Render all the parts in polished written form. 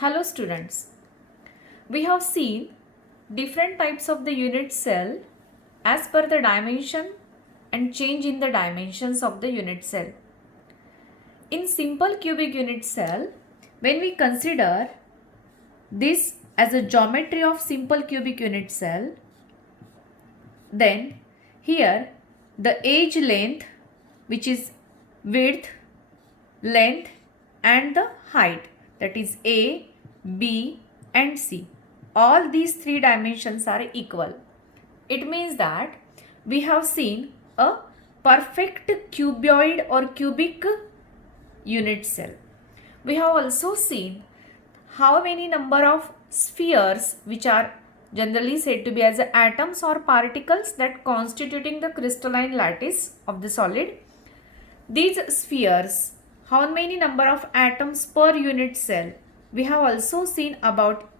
Hello students, we have seen different types of the unit cell as per the dimension and change in the dimensions of the unit cell. In simple cubic unit cell, when we consider this as a geometry of simple cubic unit cell, then here the edge length, which is width, length and the height, that is A, B and C. All these three dimensions are equal. It means that we have seen a perfect cuboid or cubic unit cell. We have also seen how many number of spheres which are generally said to be as atoms or particles that constituting the crystalline lattice of the solid. These spheres, how many number of atoms per unit cell, we have also seen about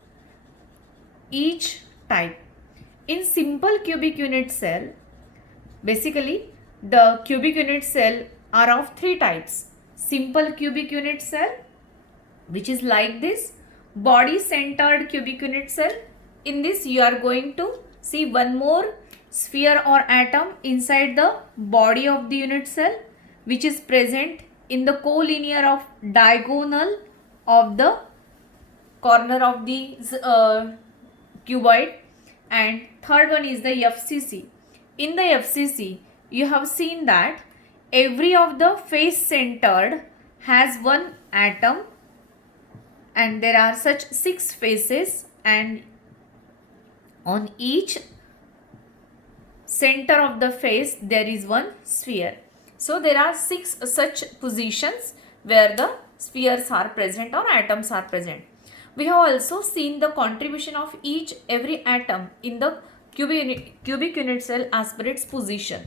each type. In simple cubic unit cell, basically the cubic unit cell are of three types. Simple cubic unit cell, which is like this, body centered cubic unit cell. In this you are going to see one more sphere or atom inside the body of the unit cell, which is present in the collinear of diagonal of the corner of the cuboid. And third one is the FCC. In the FCC, you have seen that every of the face centered has one atom and there are such 6 faces, and on each center of the face there is one sphere. So there are 6 such positions where the spheres are present or atoms are present. We have also seen the contribution of every atom in the cubic unit cell as per its position.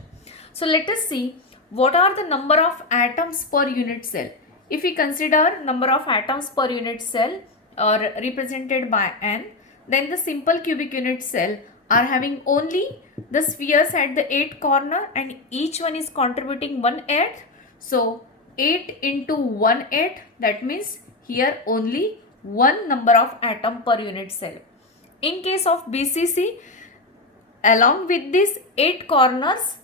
So let us see what are the number of atoms per unit cell. If we consider number of atoms per unit cell are represented by n, then the simple cubic unit cell are having only the spheres at the 8 corner and each one is contributing 1/8. So 8 into 1/8, that means here only one number of atom per unit cell. In case of BCC, along with these 8 corners,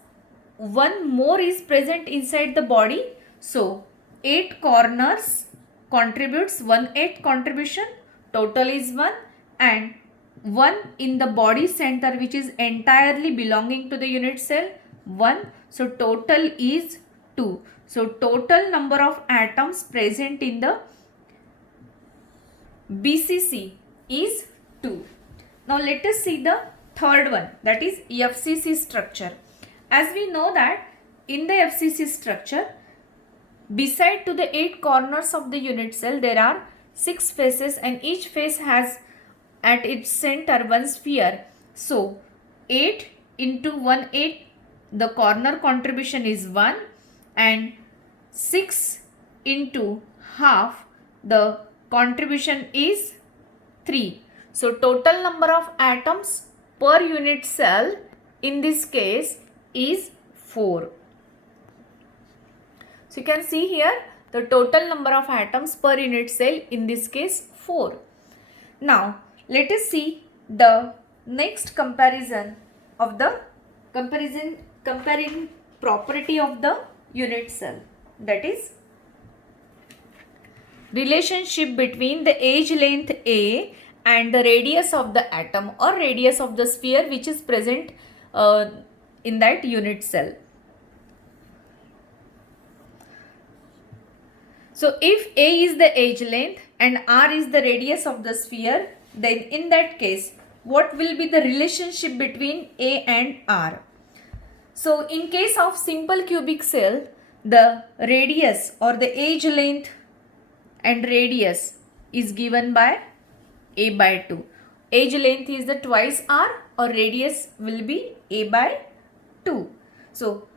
one more is present inside the body. So 8 corners contributes 1/8 contribution, total is 1, and 1 in the body center which is entirely belonging to the unit cell 1. So total is 2. So total number of atoms present in the BCC is 2. Now let us see the third one, that is FCC structure. As we know that in the FCC structure, beside to the 8 corners of the unit cell there are 6 faces and each face has at its center one sphere. So 8 into 1/8, the corner contribution is 1, and 6 into half, the contribution is 3. So total number of atoms per unit cell in this case is 4. So you can see here the total number of atoms per unit cell in this case 4. Now let us see the next comparison of the comparing property of the unit cell, that is relationship between the edge length A and the radius of the atom or radius of the sphere which is present in that unit cell. So if A is the edge length and R is the radius of the sphere, then in that case what will be the relationship between A and R? So in case of simple cubic cell, the radius or the edge length and radius is given by A by 2. Edge length is the twice R or radius will be A by 2. So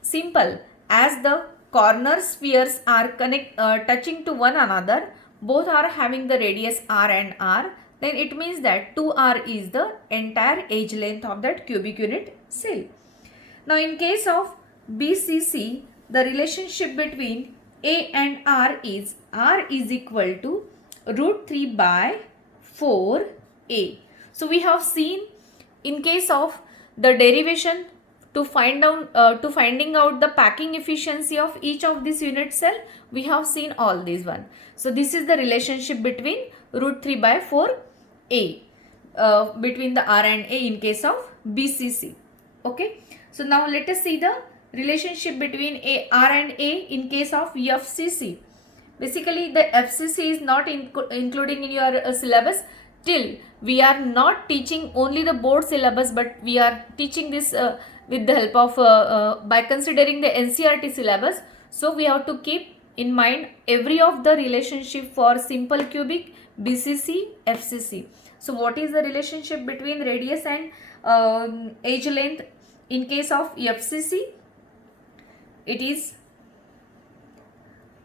simple, as the corner spheres are touching to one another, both are having the radius R and R, then it means that 2R is the entire edge length of that cubic unit cell. Now in case of BCC, the relationship between A and R is equal to root 3 by 4a. So we have seen in case of the derivation to finding out the packing efficiency of each of this unit cell, we have seen all these one. So this is the relationship between root 3 by 4a between the R and A in case of BCC. Okay. So now let us see the relationship between R and A in case of FCC. Basically, the FCC is not including in your syllabus till we are not teaching only the board syllabus, but we are teaching this with the help of by considering the NCERT syllabus. So we have to keep in mind every of the relationship for simple cubic, BCC, FCC. So what is the relationship between radius and edge length in case of FCC? It is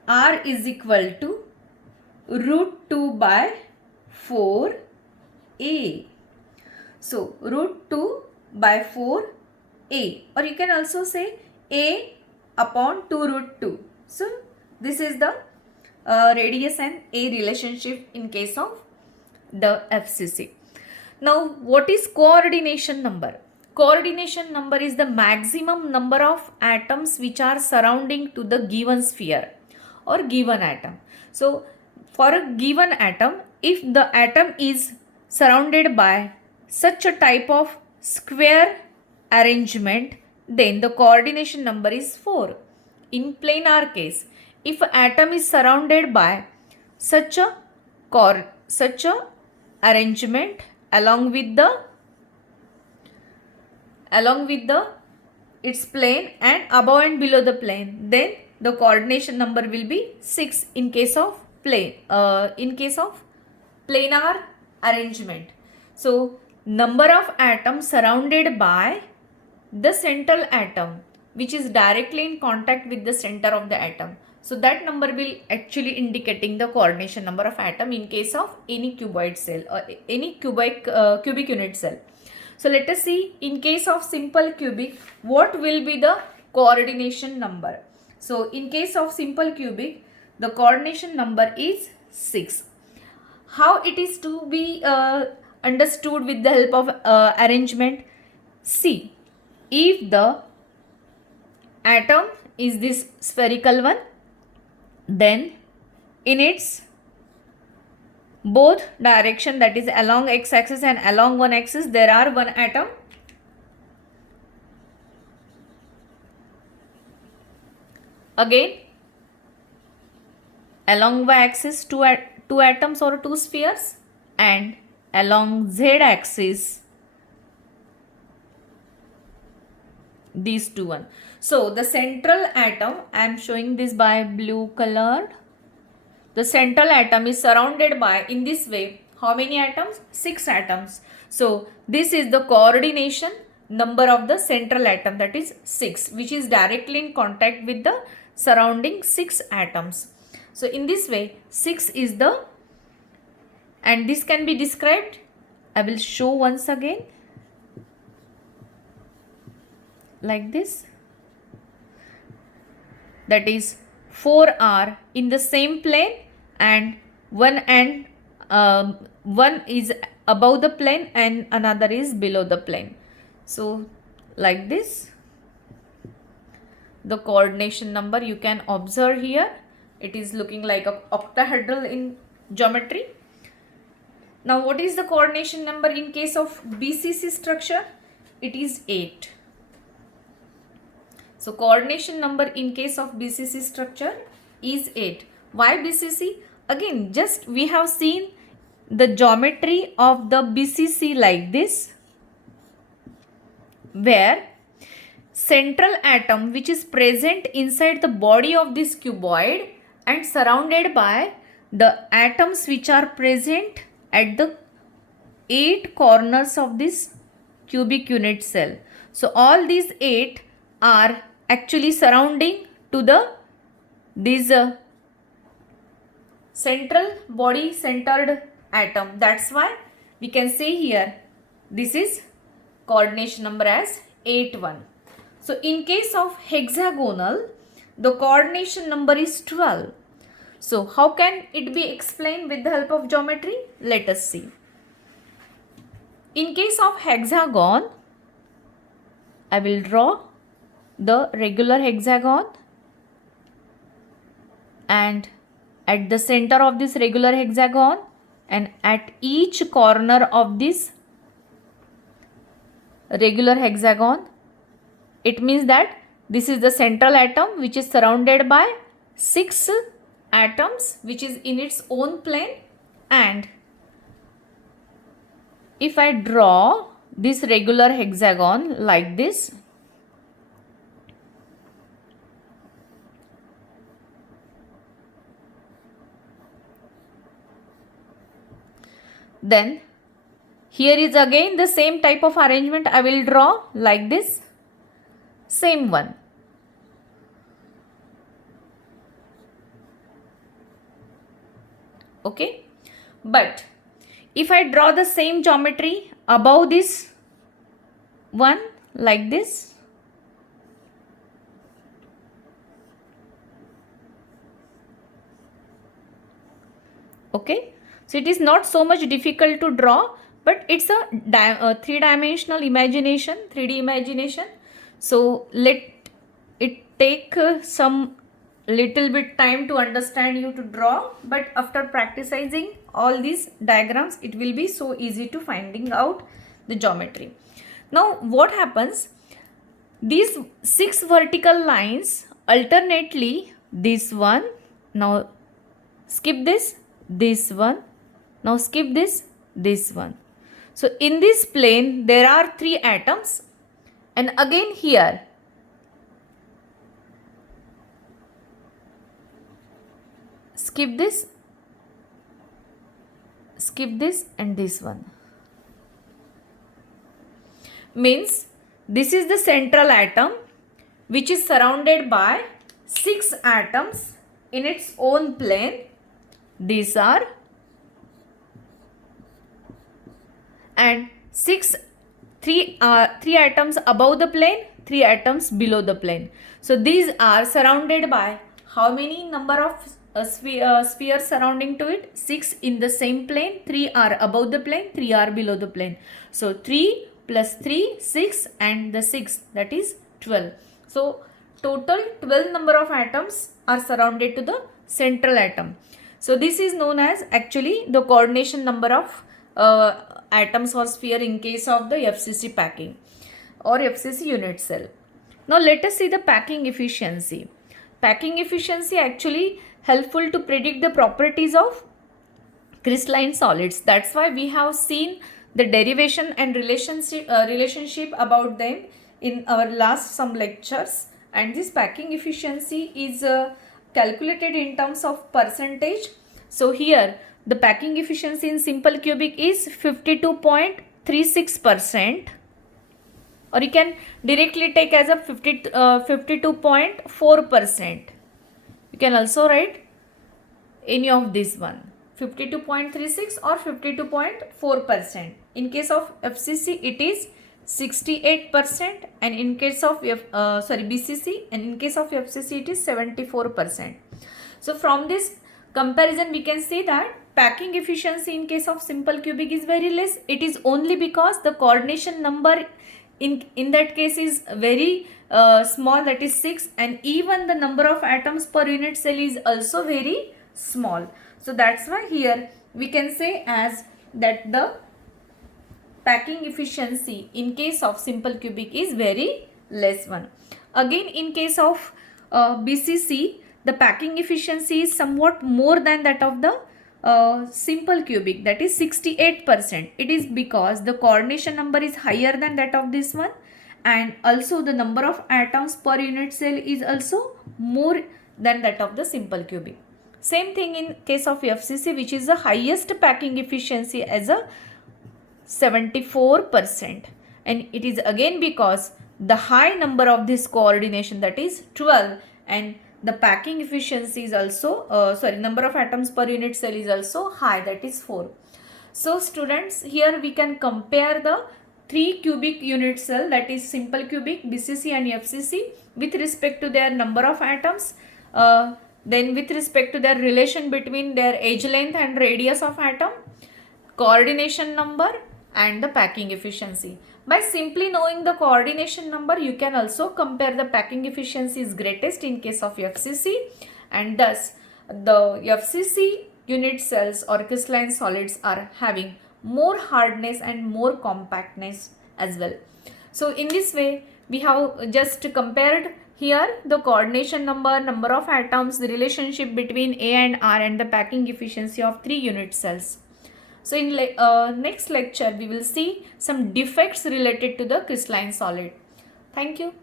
R is equal to root 2 by 4a. So root 2 by 4a, or you can also say a upon 2 root 2. So this is the radius and a relationship in case of the FCC. Now what is coordination number? Coordination number is the maximum number of atoms which are surrounding to the given sphere or given atom. So for a given atom, if the atom is surrounded by such a type of square arrangement, then the coordination number is 4. In planar case, if an atom is surrounded by such a arrangement along with its plane and above and below the plane, then the coordination number will be 6 in case of planar arrangement. So number of atoms surrounded by the central atom which is directly in contact with the center of the atom. So that number will actually indicating the coordination number of atom in case of any cuboid cell or any cubic unit cell. So let us see in case of simple cubic what will be the coordination number. So in case of simple cubic, the coordination number is 6. How it is to be understood with the help of arrangement? See, if the atom is this spherical one, then in its both direction, that is along x-axis and along one axis, there are one atom. Again, along y-axis two atoms or two spheres, and along z-axis these two one. So the central atom, I am showing this by blue colored. The central atom is surrounded by, in this way, how many atoms? 6 atoms. So this is the coordination number of the central atom, that is 6, which is directly in contact with the surrounding 6 atoms. So in this way, 6 is the, and this can be described, I will show once again, like this. That is 4 are in the same plane and one is above the plane and another is below the plane. So like this, the coordination number you can observe here. It is looking like a octahedral in geometry. Now what is the coordination number in case of BCC structure? It is 8. So coordination number in case of BCC structure is 8. Why BCC? Again, just we have seen the geometry of the BCC like this, where central atom which is present inside the body of this cuboid and surrounded by the atoms which are present at the 8 corners of this cubic unit cell. So all these 8 are actually surrounding to this central body centered atom. That's why we can say here this is coordination number as 8 1. So in case of hexagonal, the coordination number is 12. So how can it be explained with the help of geometry? Let us see. In case of hexagon, I will draw the regular hexagon, and at the center of this regular hexagon and at each corner of this regular hexagon, it means that this is the central atom which is surrounded by 6 atoms which is in its own plane. And if I draw this regular hexagon like this, then here is again the same type of arrangement I will draw like this, same one. Okay, but if I draw the same geometry above this one like this, okay, so it is not so much difficult to draw, but it's a three-dimensional imagination, 3D imagination. So let it take some little bit time to understand you to draw, but after practicing all these diagrams, it will be so easy to finding out the geometry. Now what happens? These 6 vertical lines alternately, this one, now skip this one, now skip this one. So in this plane there are 3 atoms, and again here skip this and this one. Means this is the central atom which is surrounded by 6 atoms in its own plane. These are, and 3 atoms above the plane, 3 atoms below the plane. So these are surrounded by how many number of spheres surrounding to it? 6 in the same plane, 3 are above the plane, 3 are below the plane. So 3 plus 3, 6, and the 6, that is 12. So total 12 number of atoms are surrounded to the central atom. So this is known as actually the coordination number of atoms or sphere in case of the FCC packing or FCC unit cell. Now let us see the packing efficiency. Packing efficiency actually helpful to predict the properties of crystalline solids. That's why we have seen the derivation and relationship about them in our last some lectures, and this packing efficiency is calculated in terms of percentage. So here the packing efficiency in simple cubic is 52.36%, or you can directly take as a 52.4%. You can also write any of this one, 52.36 or 52.4%. In case of FCC it is 68%, and in case of BCC, and in case of FCC it is 74%. So from this comparison we can see that packing efficiency in case of simple cubic is very less. It is only because the coordination number in that case is very small, that is 6, and even the number of atoms per unit cell is also very small. So that's why here we can say as that the packing efficiency in case of simple cubic is very less one. Again in case of BCC, the packing efficiency is somewhat more than that of the simple cubic, that is 68%. It is because the coordination number is higher than that of this one, and also the number of atoms per unit cell is also more than that of the simple cubic. Same thing in case of FCC, which is the highest packing efficiency as a 74%, and it is again because the high number of this coordination, that is 12, and the packing efficiency is also number of atoms per unit cell is also high, that is 4. So students, here we can compare the 3 cubic unit cell, that is simple cubic, BCC and FCC, with respect to their number of atoms. Then with respect to their relation between their edge length and radius of atom, coordination number and the packing efficiency. By simply knowing the coordination number, you can also compare the packing efficiency is greatest in case of FCC, and thus the FCC unit cells or crystalline solids are having more hardness and more compactness as well. So in this way, we have just compared here the coordination number, number of atoms, the relationship between A and R, and the packing efficiency of 3 unit cells. So in next lecture, we will see some defects related to the crystalline solid. Thank you.